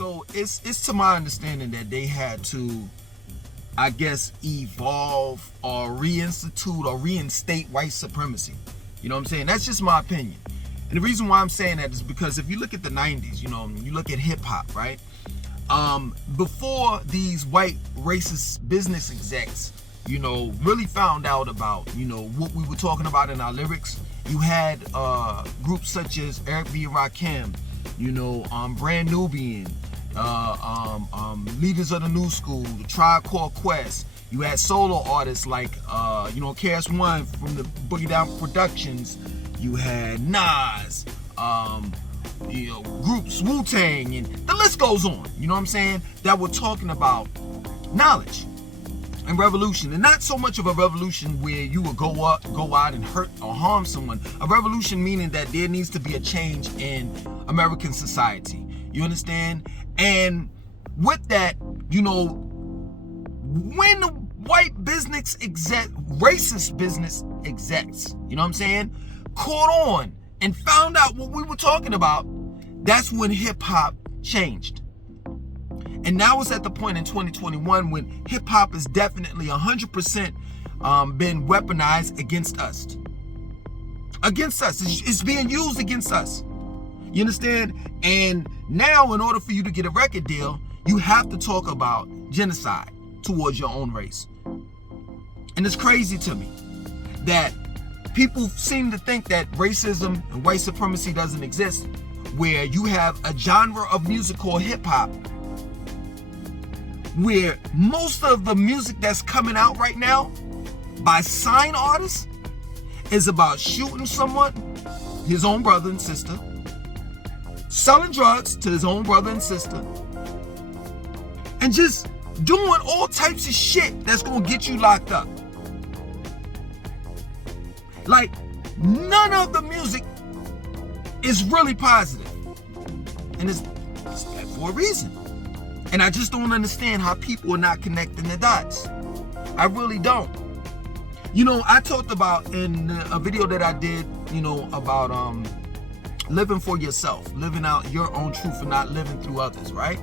So it's to my understanding that they had to, I guess, evolve or reinstitute or reinstate white supremacy. You know what I'm saying? That's just my opinion. And the reason why I'm saying that is because if you look at the 90s, you look at hip hop, right? Before these white racist business execs, really found out about, what we were talking about in our lyrics, you had groups such as Eric B. and Rakim, Brand Nubian, Leaders of the New School, the Tribe Called Quest. You had solo artists like, KS1 from the Boogie Down Productions. You had Nas, groups Wu-Tang, and the list goes on. You know what I'm saying? That were talking about knowledge and revolution, and not so much of a revolution where you will go out and hurt or harm someone. A revolution meaning that there needs to be a change in American society. You understand? And with that, when the white business racist business execs, caught on and found out what we were talking about, that's when hip hop changed. And now it's at the point in 2021 when hip hop is definitely 100% been weaponized against us. Against us. It's being used against us. You understand? And now, in order for you to get a record deal, you have to talk about genocide towards your own race. And it's crazy to me that people seem to think that racism and white supremacy doesn't exist, where you have a genre of music called hip hop, where most of the music that's coming out right now by signed artists is about shooting someone, his own brother and sister, selling drugs to his own brother and sister, and just doing all types of shit that's gonna get you locked up. Like, none of the music is really positive. And it's that for a reason. And I just don't understand how people are not connecting the dots. I really don't. I talked about in a video that I did, about living for yourself, living out your own truth and not living through others, right?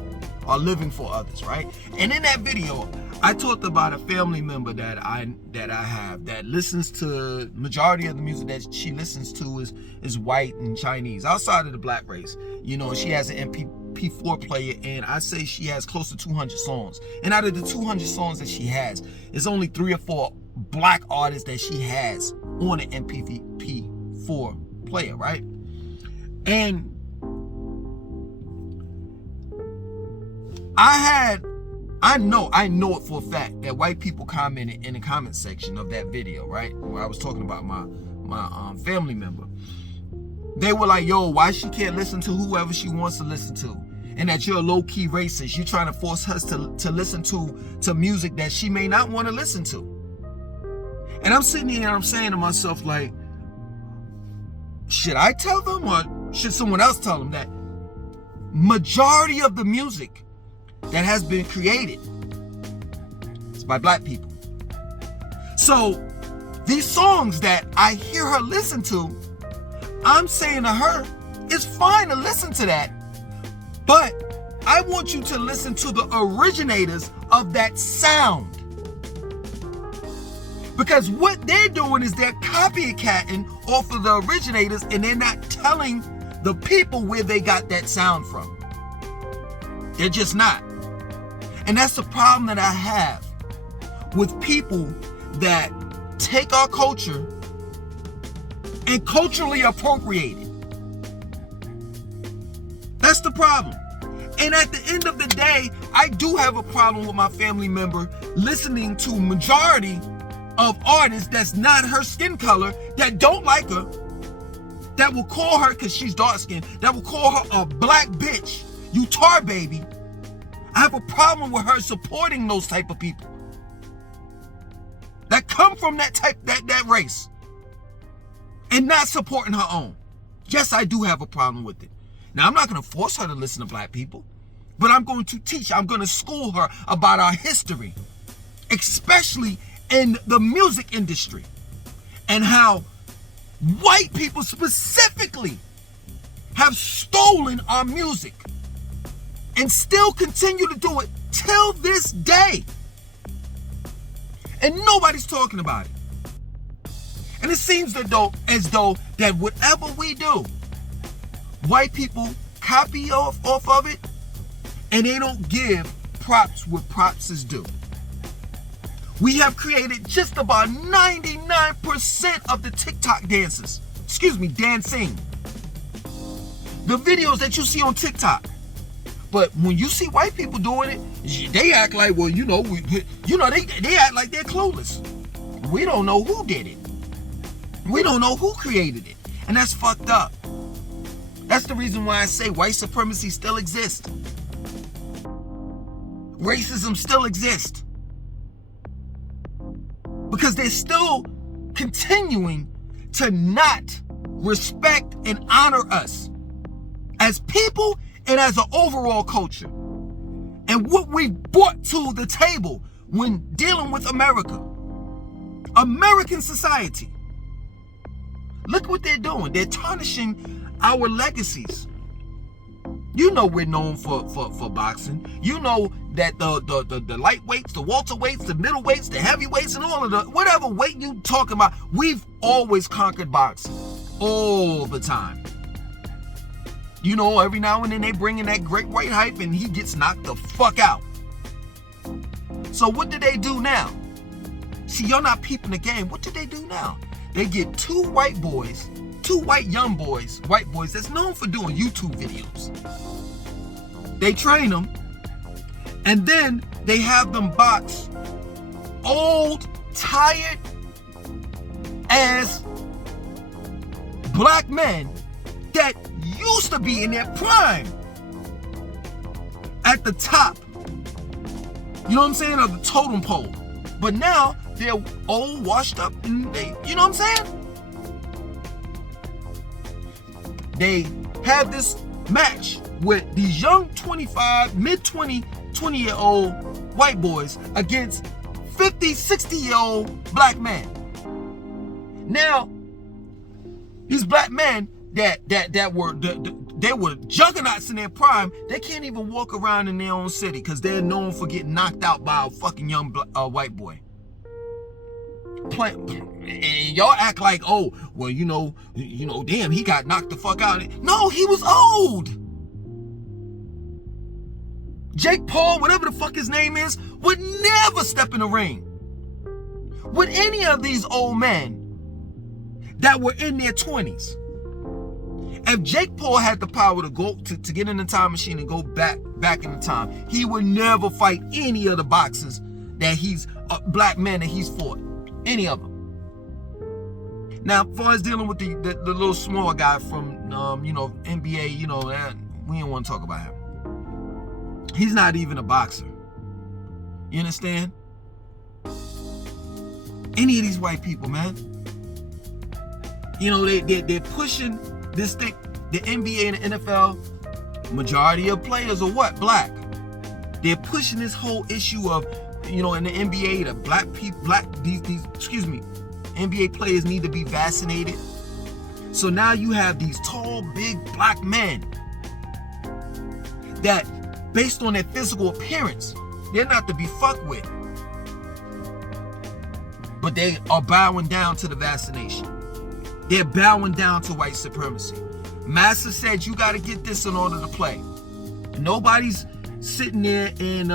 Or living for others, right? And in that video, I talked about a family member that I have that listens to, majority of the music that she listens to is white and Chinese, outside of the black race. She has an MP4 player, and I say she has close to 200 songs. And out of the 200 songs that she has, it's only 3 or 4 black artists that she has on an MP4 player, right? And I know it for a fact that white people commented in the comment section of that video, right? Where I was talking about my family member. They were like, yo, why she can't listen to whoever she wants to listen to? And that you're a low-key racist. You're trying to force us to listen to music that she may not want to listen to. And I'm sitting here and I'm saying to myself, like, should I tell them or should someone else tell them that majority of the music that has been created is by black people? So these songs that I hear her listen to, I'm saying to her, it's fine to listen to that, but I want you to listen to the originators of that sound. Because what they're doing is they're copycatting off of the originators, and they're not telling the people where they got that sound from. They're just not. And that's the problem that I have with people that take our culture and culturally appropriate it. That's the problem. And at the end of the day, I do have a problem with my family member listening to majority of artists that's not her skin color, that don't like her, that will call her, because she's dark skinned, that will call her a black bitch, you tar baby. I have a problem with her supporting those type of people that come from that race and not supporting her own. Yes, I do have a problem with it. Now, I'm not going to force her to listen to black people, but I'm going to teach, I'm going to school her about our history, especially in the music industry, and how white people specifically have stolen our music and still continue to do it till this day. And nobody's talking about it. And it seems as though that whatever we do, white people copy off of it, and they don't give props what props is due. We have created just about 99% of the TikTok dances. Dancing. The videos that you see on TikTok. But when you see white people doing it, they act like, well, they act like they're clueless. We don't know who did it. We don't know who created it. And that's fucked up. That's the reason why I say white supremacy still exists. Racism still exists. Because they're still continuing to not respect and honor us as people and as an overall culture. And what we brought to the table when dealing with America. American society. Look what they're doing. They're tarnishing our legacies. You know we're known for boxing. You know that the lightweights, the welterweights, the middleweights, the heavyweights, and all of the whatever weight you talking about, we've always conquered boxing. All the time. You know, every now and then they bring in that great white hype and he gets knocked the fuck out. So what do they do now? See, you're not peeping the game. What do they do now? They get two white young boys, white boys that's known for doing YouTube videos. They train them, and then they have them box old, tired ass black men that used to be in their prime at the top, you know what I'm saying, of the totem pole. But now they're old, washed up, and they, you know what I'm saying? They have this match with these young 25, mid-20, 20-year-old white boys against 50, 60-year-old black men. Now, these black men that were juggernauts in their prime, they can't even walk around in their own city because they're known for getting knocked out by a fucking young white boy. And y'all act like, oh, well, you know, damn, he got knocked the fuck out. No, he was old. Jake Paul, whatever the fuck his name is, would never step in the ring with any of these old men that were in their 20s. If Jake Paul had the power to go to get in the time machine and go back in the time, he would never fight any of the boxers that he's black men that he's fought. Any of them. Now, as far as dealing with the little small guy from NBA, we don't want to talk about him. He's not even a boxer. You understand? Any of these white people, man. They're pushing this thing. The NBA and the NFL, majority of players are what? Black. They're pushing this whole issue of, in the NBA, the NBA players need to be vaccinated. So now you have these tall, big black men that, based on their physical appearance, they're not to be fucked with. But they are bowing down to the vaccination. They're bowing down to white supremacy. Massa said you got to get this in order to play. Nobody's sitting there and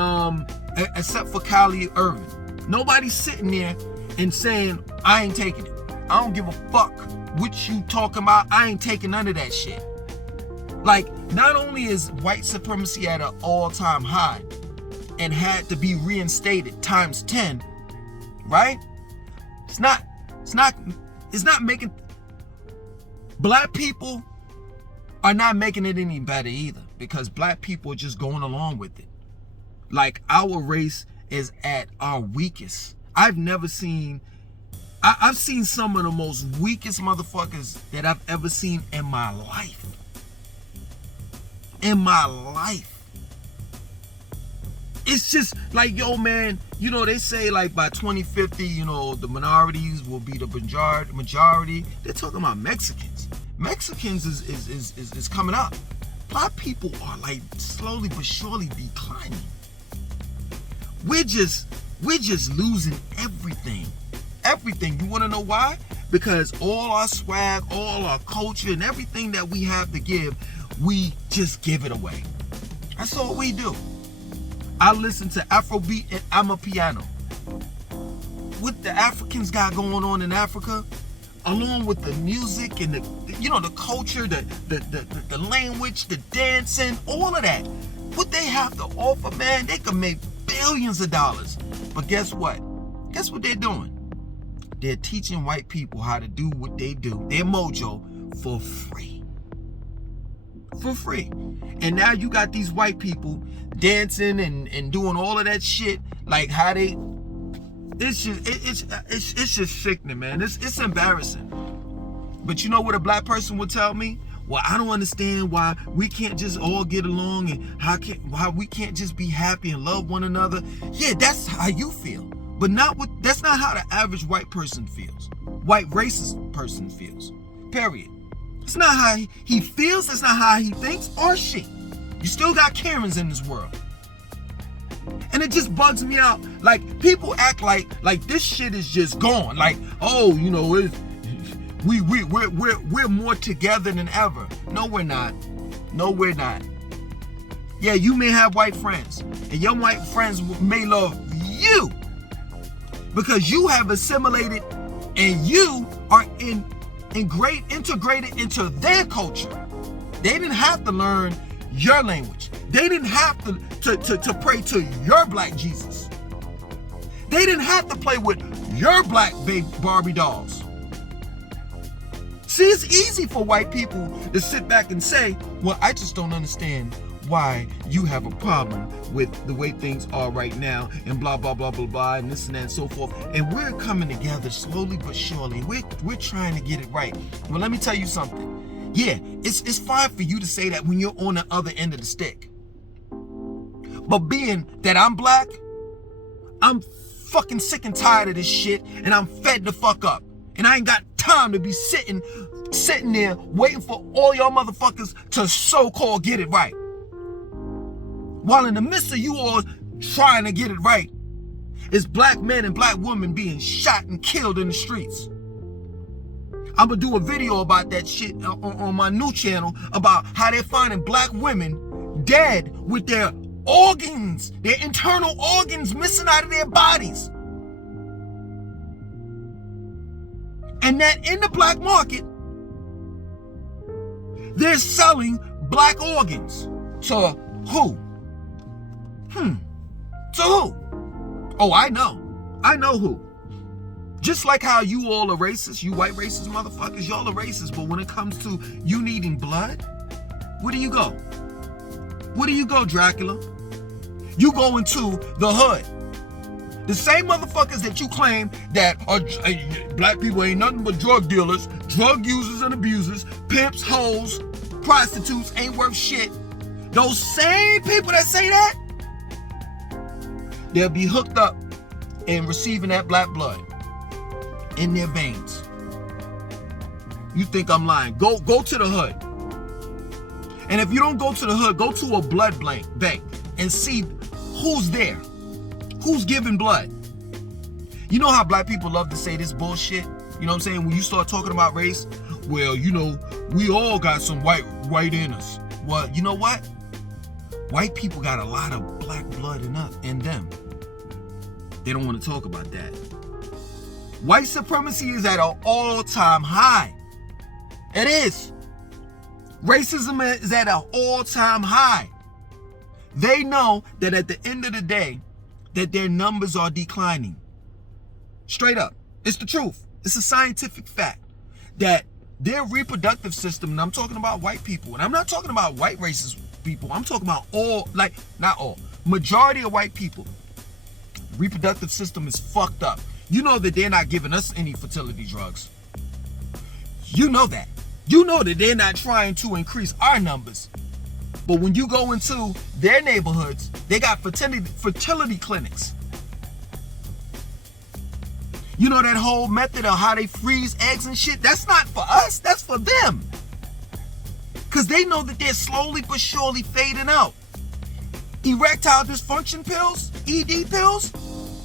except for Kyrie Irving. Nobody's sitting there and saying, I ain't taking it. I don't give a fuck what you talking about. I ain't taking none of that shit. Like, not only is white supremacy at an all-time high and had to be reinstated times 10, right? It's not making, black people are not making it any better either, because black people are just going along with it. Like, our race is at our weakest. I've seen some of the most weakest motherfuckers that I've ever seen in my life. In my life. It's just like, yo, man, they say like by 2050, the minorities will be the majority. They're talking about Mexicans. Mexicans is coming up. Our people are like slowly but surely declining. We're just losing everything. Everything. You want to know why? Because all our swag, all our culture, and everything that we have to give, we just give it away. That's all we do. I listen to Afrobeat and I'm a piano. What the Africans got going on in Africa, along with the music and the culture, the language, the dancing, all of that. What they have to offer, man, they can make billions of dollars. But guess what? Guess what they're doing? They're teaching white people how to do what they do, their mojo, for free. For free. And now you got these white people dancing and doing all of that shit, like how they, it's just sickening, man. It's embarrassing. But you know what a black person would tell me? Well, I don't understand why we can't just all get along, and why we can't just be happy and love one another. Yeah, that's how you feel. But that's not how the average white person feels. White racist person feels. Period. It's not how he feels. That's not how he thinks or she. You still got Karens in this world. And it just bugs me out. Like, people act like this shit is just gone. Like, oh, you know, we're more together than ever. No, we're not. No, we're not. Yeah, you may have white friends, and your white friends may love you because you have assimilated and you are integrated into their culture. They didn't have to learn your language. They didn't have to pray to your black Jesus. They didn't have to play with your black Barbie dolls. See, it's easy for white people to sit back and say, well, I just don't understand why you have a problem with the way things are right now, and blah, blah, blah, blah, blah, and this and that and so forth. And we're coming together slowly but surely. We're trying to get it right. Well, let me tell you something. Yeah, it's fine for you to say that when you're on the other end of the stick. But being that I'm black, I'm fucking sick and tired of this shit, and I'm fed the fuck up. And I ain't got time to be sitting there waiting for all y'all motherfuckers to so-called get it right. While in the midst of you all trying to get it right, is black men and black women being shot and killed in the streets. I'm gonna do a video about that shit on my new channel about how they're finding black women dead with their organs, their internal organs missing out of their bodies. And that in the black market, they're selling black organs to who? To who? Oh, I know who. Just like how you all are racist, you white racist motherfuckers, y'all are racist, but when it comes to you needing blood, where do you go? Where do you go, Dracula? You go into the hood. The same motherfuckers that you claim that are black people ain't nothing but drug dealers, drug users and abusers, pimps, hoes, prostitutes, ain't worth shit. Those same people that say that, they'll be hooked up and receiving that black blood in their veins. You think I'm lying? Go to the hood. And if you don't go to the hood, go to a blood bank and see who's there. Who's giving blood? You know how black people love to say this bullshit? You know what I'm saying? When you start talking about race, well, you know, we all got some white in us. Well, you know what? White people got a lot of black blood in them. They don't want to talk about that. White supremacy is at an all-time high. It is. Racism is at an all-time high. They know that at the end of the day, that their numbers are declining. Straight up. It's the truth. It's a scientific fact that their reproductive system, and I'm talking about white people, and I'm not talking about white racist people, I'm talking about all, like, not all, majority of white people, reproductive system is fucked up. You know that they're not giving us any fertility drugs. You know that. You know that they're not trying to increase our numbers. But when you go into their neighborhoods, they got fertility clinics. You know that whole method of how they freeze eggs and shit? That's not for us, that's for them. Because they know that they're slowly but surely fading out. Erectile dysfunction pills, ED pills,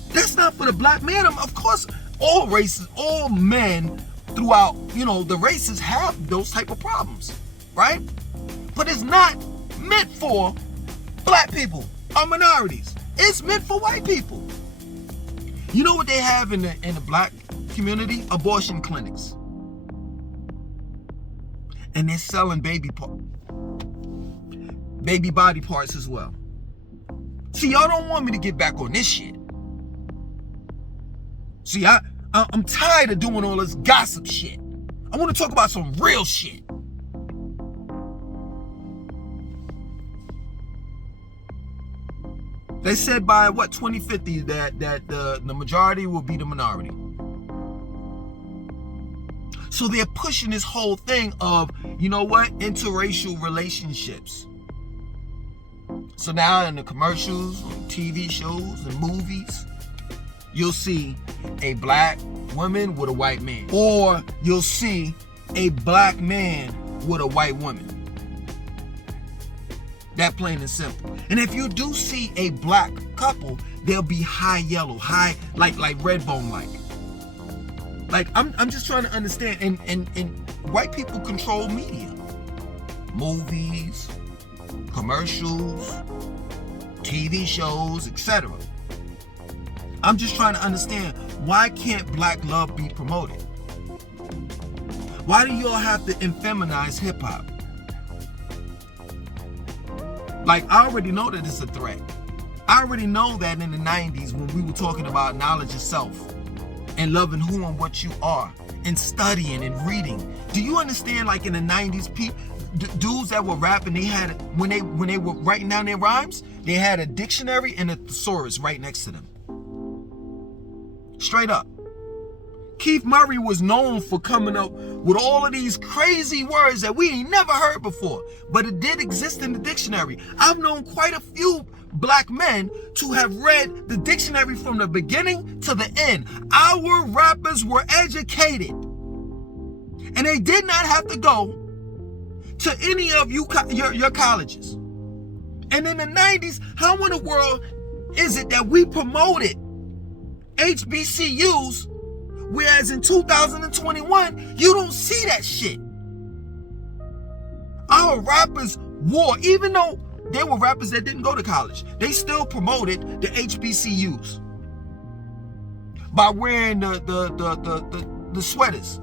that's not for the black man. Of course, all races, all men throughout, the races have those type of problems, right? But it's not meant for black people or minorities. It's meant for white people. You know what they have in the black community? Abortion clinics. And they're selling baby body parts as well. See, y'all don't want me to get back on this shit. See, I'm tired of doing all this gossip shit. I want to talk about some real shit. They said by 2050 that the majority will be the minority. So they're pushing this whole thing of, interracial relationships. So now in the commercials, on TV shows and movies, you'll see a black woman with a white man. Or you'll see a black man with a white woman. That plain and simple. And if you do see a black couple, they'll be high yellow, high, like Redbone like. Like, I'm just trying to understand. And white people control media. Movies, commercials, TV shows, etc. I'm just trying to understand, why can't black love be promoted? Why do y'all have to effeminize hip-hop? Like, I already know that it's a threat. I already know that in the 90s when we were talking about knowledge of self and loving who and what you are and studying and reading. Do you understand, like in the 90s, dudes that were rapping, they had, when they were writing down their rhymes, they had a dictionary and a thesaurus right next to them. Straight up. Keith Murray was known for coming up with all of these crazy words that we ain't never heard before, but it did exist in the dictionary. I've known quite a few black men to have read the dictionary from the beginning to the end. Our rappers were educated, and they did not have to go to any of your colleges. And in the 90s, how in the world is it that we promoted HBCUs, whereas in 2021, you don't see that shit? Our rappers wore, even though they were rappers that didn't go to college, they still promoted the HBCUs by wearing the sweaters.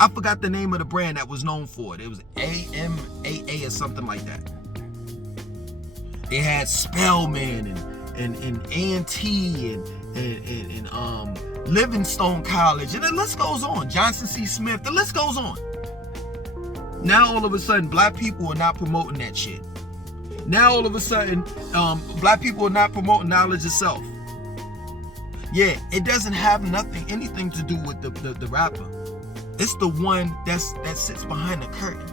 I forgot the name of the brand that was known for it. It was AMAA or something like that. They had Spelman and A&T and Livingstone College, and the list goes on. Johnson C. Smith, the list goes on. Now all of a sudden, black people are not promoting that shit. Now all of a sudden, black people are not promoting knowledge of self. Yeah, it doesn't have anything to do with the rapper. It's the one that sits behind the curtain.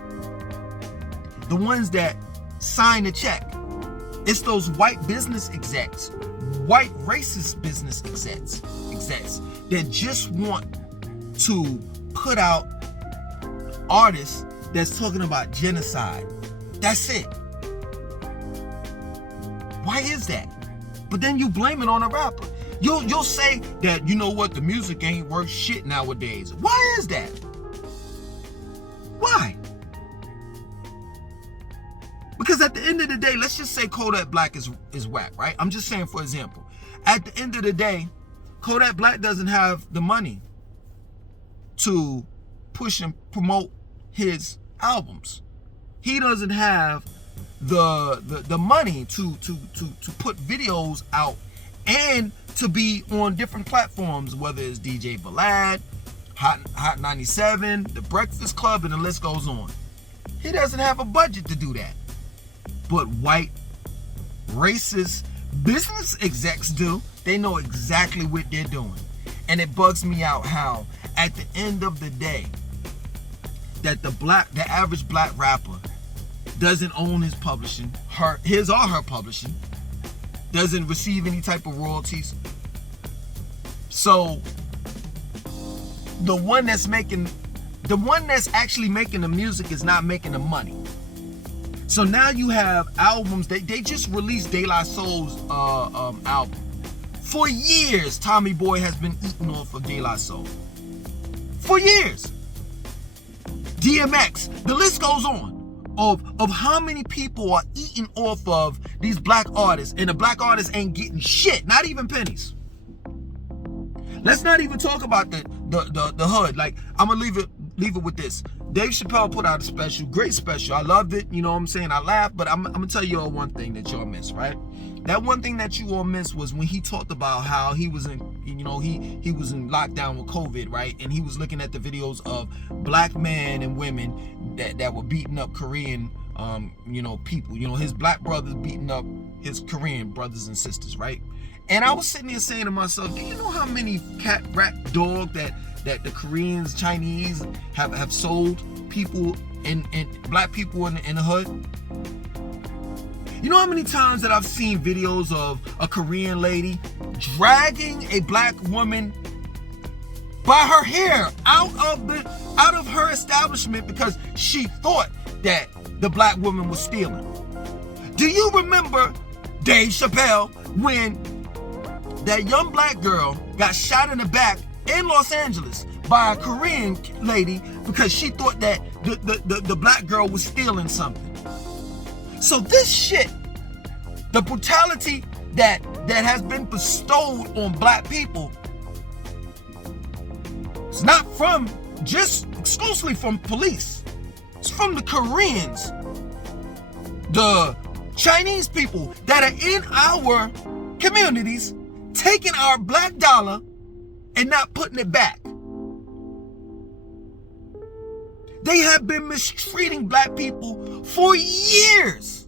The ones that sign the check. It's those white business execs, white racist business execs that just want to put out artists that's talking about genocide. That's it. Why is that? But then you blame it on a rapper. You'll say that, you know what, the music ain't worth shit nowadays. Why is that? Why? Because at the end of the day, let's just say Kodak Black is whack, right? I'm just saying, for example. At the end of the day, Kodak Black doesn't have the money to push and promote his albums. He doesn't have the money to put videos out and to be on different platforms, whether it's DJ Vlad, Hot 97, The Breakfast Club, and the list goes on. He doesn't have a budget to do that. But white, racist business execs do. They know exactly what they're doing. And it bugs me out how, at the end of the day, that the average black rapper doesn't own his publishing, his or her publishing, doesn't receive any type of royalties. So the one that's actually making the music is not making the money. So now you have albums. They just released De La Soul's album. For years, Tommy Boy has been eating off of De La Soul. For years. DMX. The list goes on of how many people are eating off of these black artists, and the black artists ain't getting shit, not even pennies. Let's not even talk about the hood. Like, I'm gonna leave it with this. Dave Chappelle put out a special, great special. I loved it, you know what I'm saying? I laughed, but I'm gonna tell you all one thing that y'all missed, right? That one thing that you all missed was when he talked about how he was in, you know, he was in lockdown with COVID, right? And he was looking at the videos of black men and women that were beating up Korean, you know, people. You know, his black brothers beating up his Korean brothers and sisters, right? And I was sitting there saying to myself, do you know how many cat, rat, dog that the Koreans, Chinese have sold people and black people in the hood? You know how many times that I've seen videos of a Korean lady dragging a black woman by her hair out of her establishment because she thought that the black woman was stealing? Do you remember, Dave Chappelle, when that young black girl got shot in the back in Los Angeles by a Korean lady because she thought that the black girl was stealing something? So this shit, the brutality that has been bestowed on black people, it's not from just exclusively from police. It's from the Koreans, the Chinese people that are in our communities, taking our black dollar and not putting it back. They have been mistreating black people for years.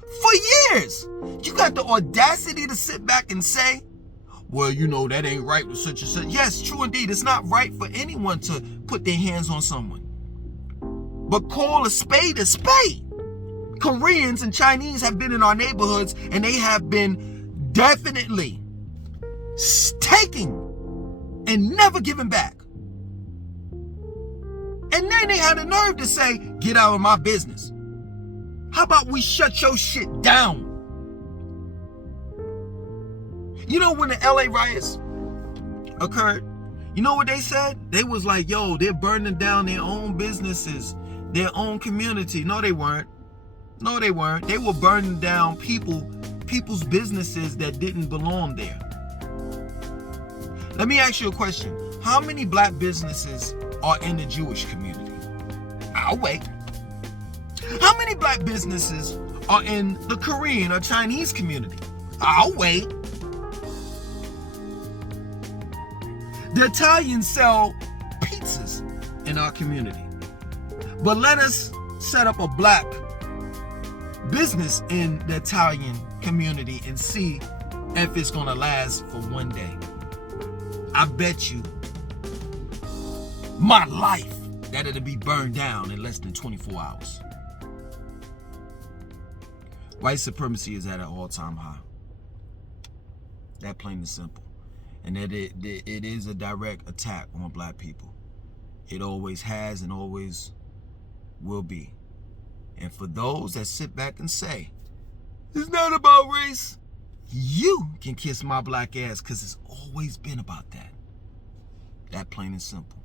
For years. You got the audacity to sit back and say, well, you know, that ain't right with such and such. Yes, true indeed. It's not right for anyone to put their hands on someone. But call a spade a spade. Koreans and Chinese have been in our neighborhoods, and they have been definitely taking and never giving back. And then they had the nerve to say, get out of my business. How about we shut your shit down? You know, when the LA riots occurred, you know what they said? They was like, yo, they're burning down their own businesses, their own community. No, they weren't. No, they weren't. They were burning down people's businesses that didn't belong there. Let me ask you a question. How many black businesses are in the Jewish community? I'll wait. How many black businesses are in the Korean or Chinese community? I'll wait. The Italians sell pizzas in our community. But let us set up a black business in the Italian community and see if it's gonna last for one day. I bet you my life that it'll be burned down in less than 24 hours. White supremacy is at an all-time high. That plain and simple. And that it is a direct attack on black people. It always has and always will be. And for those that sit back and say, it's not about race, you can kiss my black ass, because it's always been about that. That plain and simple.